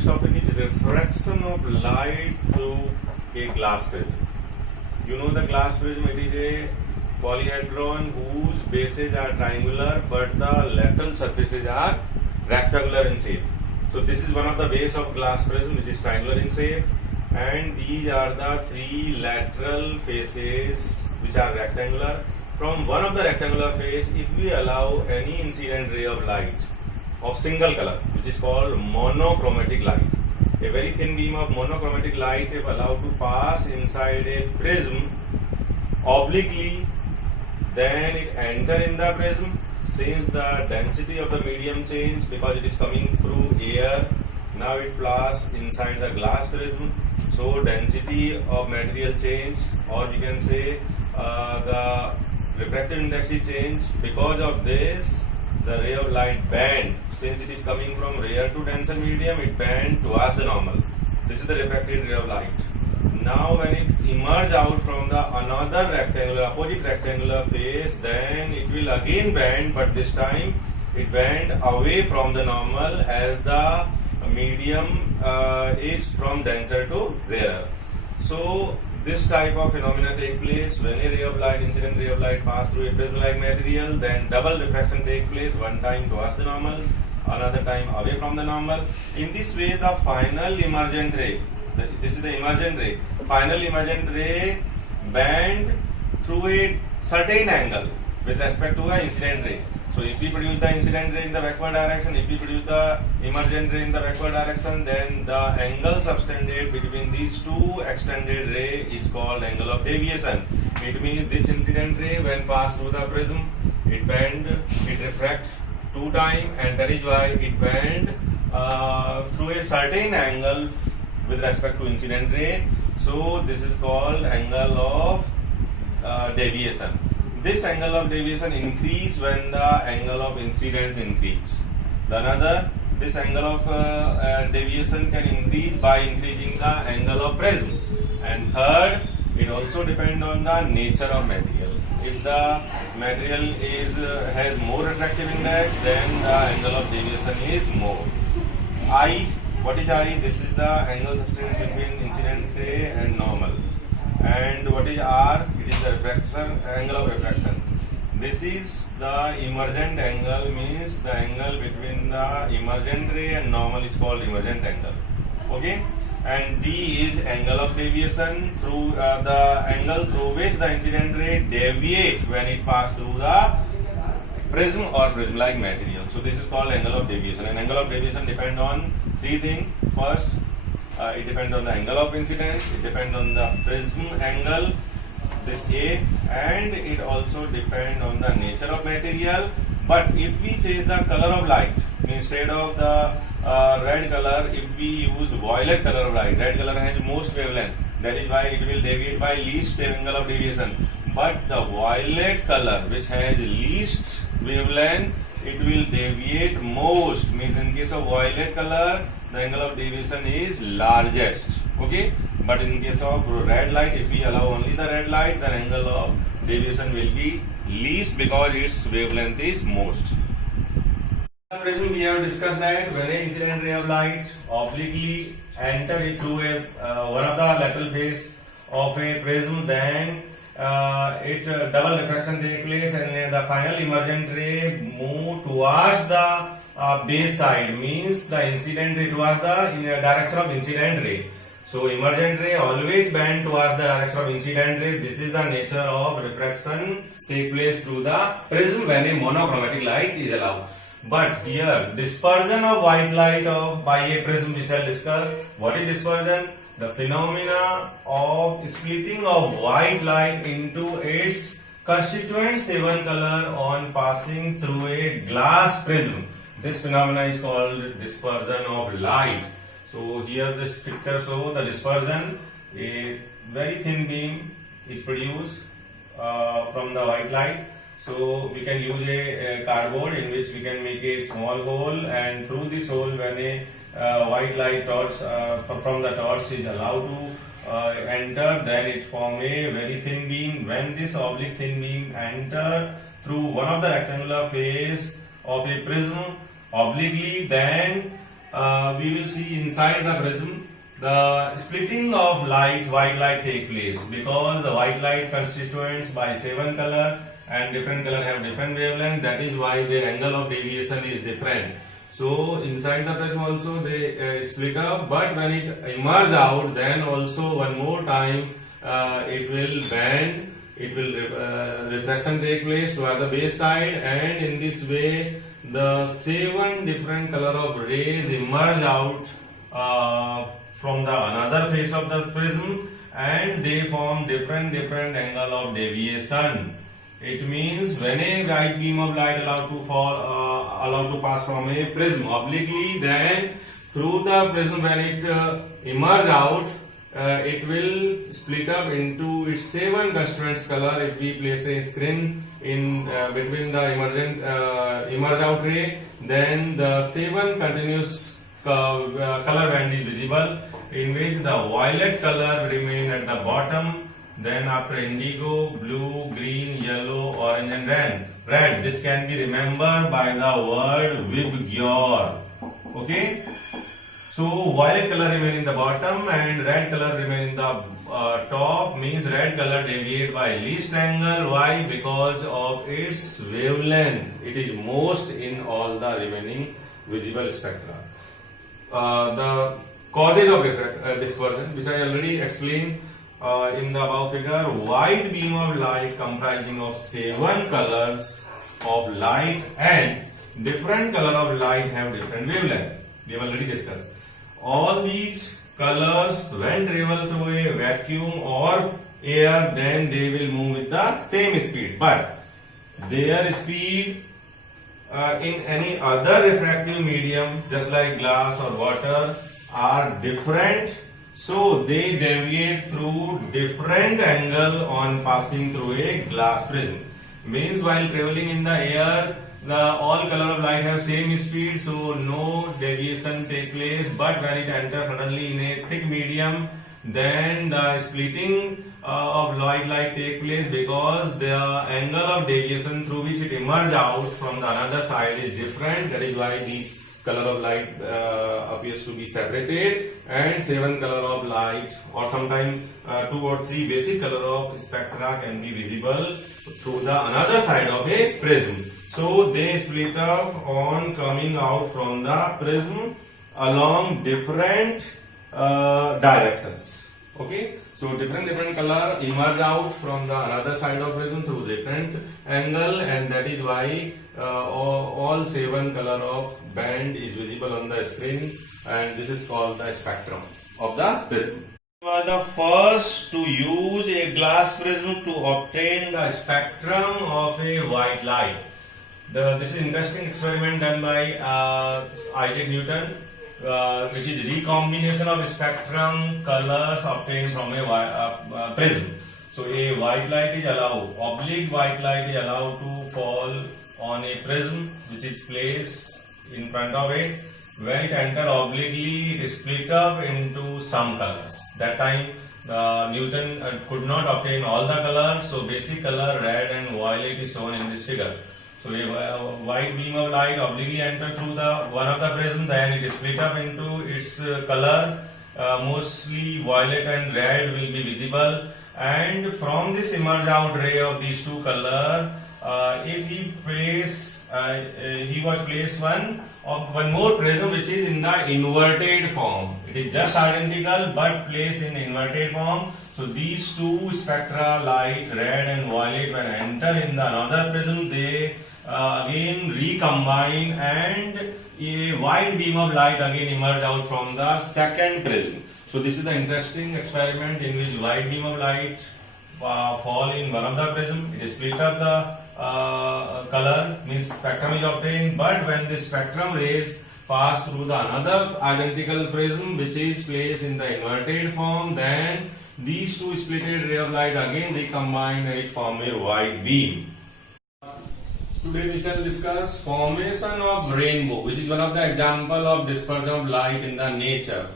next topic is refraction of light through a glass prism. You know the glass prism, it is a polyhedron whose bases are triangular but the lateral surfaces are rectangular in shape. So this is one of the base of glass prism which is triangular in shape, and these are the three lateral faces which are rectangular. From one of the rectangular face, if we allow any incident ray of light of single color, which is called monochromatic light, a very thin beam of monochromatic light, if allowed to pass inside a prism obliquely, then it enter in the prism. Since the density of the medium change because it is coming through air, now it pass inside the glass prism. So density of material change, or we can say the refractive index is changed. Because of this, the ray of light bend. Since it is coming from rare to denser medium, it bend towards the normal. This is the refracted ray of light. Now when it emerge out from the another rectangular, opposite rectangular face, then it will again bend, but this time it bend away from the normal as the medium is from denser to rarer. So this type of phenomena take place when a ray of light, incident ray of light pass through a prism-like material, then double refraction takes place, one time towards the normal, another time away from the normal. In this way, the final emergent ray, this is the emergent ray, final emergent ray bend through a certain angle with respect to the incident ray. So if we produce the incident ray in the backward direction, if we produce the emergent ray in the backward direction, then the angle subtended between these two extended ray is called angle of deviation. It means this incident ray when passed through the prism, it bend, it refract two times, and that is why it bend through a certain angle with respect to incident ray. So this is called angle of deviation. This angle of deviation increase when the angle of incidence increase. This angle of deviation can increase by increasing the angle of prism. And third, it also depends on the nature of material. If the material has more refractive index, then the angle of deviation is more. I, what is I? This is the angle subtended between incident ray and normal. And what is R? It is the refraction, angle of refraction. This is the emergent angle, means the angle between the emergent ray and normal is called emergent angle. Okay? And D is angle of deviation, through the angle through which the incident ray deviates when it passes through the prism or prism-like material. So this is called angle of deviation. And angle of deviation depends on three things. First, it depends on the angle of incidence, it depends on the prism angle, this A, and it also depends on the nature of material. But if we change the color of light, instead of the red color, if we use violet color of light, red color has most wavelength, that is why it will deviate by least angle of deviation. But the violet color, which has least wavelength, it will deviate most, means in case of violet color, the angle of deviation is largest. Okay, but in case of red light, if we allow only the red light, the angle of deviation will be least because its wavelength is most. In the prism, we have discussed that when an incident ray of light obliquely enter through one of the lateral face of a prism, then double refraction take place, and the final emergent ray move towards the base side, means the incident ray towards the direction of incident ray. So emergent ray always bend towards the direction of incident ray. This is the nature of refraction take place through the prism when a monochromatic light is allowed. But here dispersion of white light by a prism we shall discuss. What is dispersion? The phenomena of splitting of white light into its constituent seven color on passing through a glass prism. This phenomena is called dispersion of light. So here this picture shows the dispersion. A very thin beam is produced from the white light. So we can use a cardboard in which we can make a small hole, and through this hole, when a white light torch from the torch is allowed to enter, then it forms a very thin beam. When this oblique thin beam enter through one of the rectangular face of a prism obliquely, then we will see inside the prism the splitting of light, white light take place, because the white light constituents by 7 color and different color have different wavelength. That is why their angle of deviation is different. So inside the prism also they split up, but when it emerge out, then also one more time it will bend, it will refraction take place towards the base side, and in this way the 7 different color of rays emerge out from the another face of the prism, and they form different angle of deviation. It means when a white beam of light allowed to pass from a prism obliquely, then through the prism when it emerge out, it will split up into its 7 constituents color. If we place a screen in between the emerge out ray, then the 7 continuous color band is visible, in which the violet color remain at the bottom. Then after indigo, blue, green, yellow, orange and red. This can be remembered by the word Vibgyor. Okay. So violet color remain in the bottom and red color remain in the top, means red color deviate by least angle. Why? Because of its wavelength. It is most in all the remaining visible spectra. The causes of dispersion, which I already explained in the above figure. White beam of light comprising of 7 colors of light, and different color of light have different wavelength. We have already discussed. All these colors, when travel through a vacuum or air, then they will move with the same speed, but their speed in any other refractive medium, just like glass or water, are different. So they deviate through different angle on passing through a glass prism. Means while traveling in the air, all color of light have same speed, so no deviation take place. But when it enters suddenly in a thick medium, then the splitting of light take place, because the angle of deviation through which it emerge out from the another side is different. That is why these color of light appears to be separated, and 7 color of light, or sometimes 2 or 3 basic color of spectra can be visible through the another side of a prism. So they split up on coming out from the prism along different directions. Okay, so different color emerge out from the another side of prism through different angle, and that is why all 7 color of band is visible on the screen, and this is called the spectrum of the prism. We were the first to use a glass prism to obtain the spectrum of a white light. This is interesting experiment done by Isaac Newton, which is recombination of spectrum colors obtained from a prism. So a white light is allowed, oblique white light is allowed to fall on a prism which is placed in front of it. When it enters obliquely, it is split up into some colors. That time Newton could not obtain all the colors, so basic color red and violet is shown in this figure. So a white beam of light obliquely enters through one of the prism, then it is split up into its color. Mostly violet and red will be visible, and from this emerge out ray of these 2 color, if he was placed one more prism which is in the inverted form. It is just identical but placed in inverted form. So these 2 spectra, light, red and violet, when enter in the another prism, they again recombine, and a white beam of light again emerge out from the second prism. So this is the interesting experiment in which white beam of light fall in one of the prism. It is split up the color, means spectrum is obtained, but when the spectrum rays pass through the another identical prism which is placed in the inverted form, then these 2 splitted ray of light again recombine and it form a white beam. Today we shall discuss formation of rainbow, which is one of the example of dispersion of light in the nature.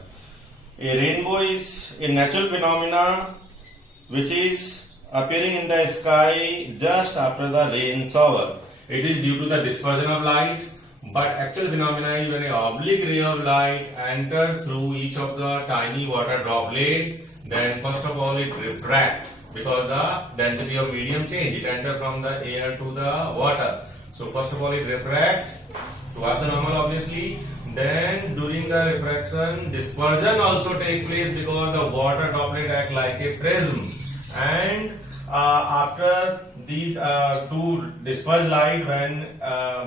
A rainbow is a natural phenomena which is appearing in the sky just after the rain shower. It is due to the dispersion of light. But actual phenomena is when an oblique ray of light enters through each of the tiny water droplet, then first of all it refracts because the density of medium change. It enters from the air to the water. So first of all it refracts towards the normal obviously. Then during the refraction, dispersion also takes place because the water droplet act like a prism. And after the to disperse light when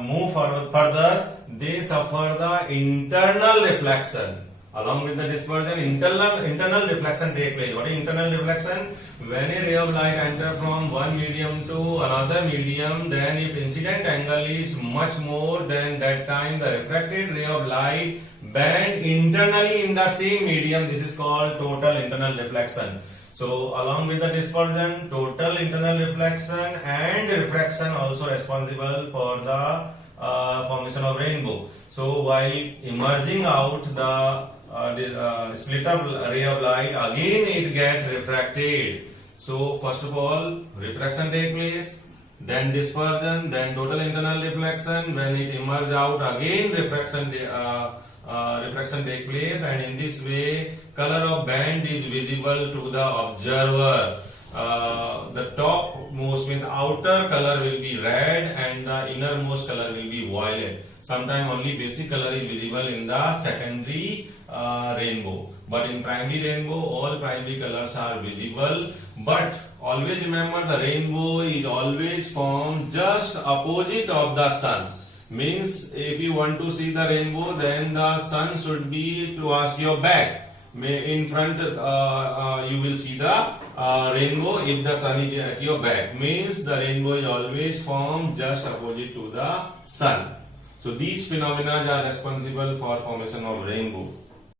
move further, they suffer the internal reflection. Along with the dispersion, internal reflection take place. What is internal reflection? When a ray of light enters from one medium to another medium, then if incident angle is much more, then that time the refracted ray of light bend internally in the same medium. This is called total internal reflection. So along with the dispersion, total internal reflection and refraction also responsible for the formation of rainbow. So while emerging out the split up ray of light, again it get refracted. So first of all refraction take place, then dispersion, then total internal reflection. When it emerge out, again refraction take place, and in this way color of band is visible to the observer. The topmost means outer color will be red and the innermost color will be violet. Sometimes only basic color is visible in the secondary rainbow, but in primary rainbow all primary colors are visible. But always remember, the rainbow is always formed just opposite of the sun. Means if you want to see the rainbow, then the sun should be towards your back. In front you will see the rainbow if the sun is at your back. Means the rainbow is always formed just opposite to the sun. So these phenomena are responsible for formation of rainbow.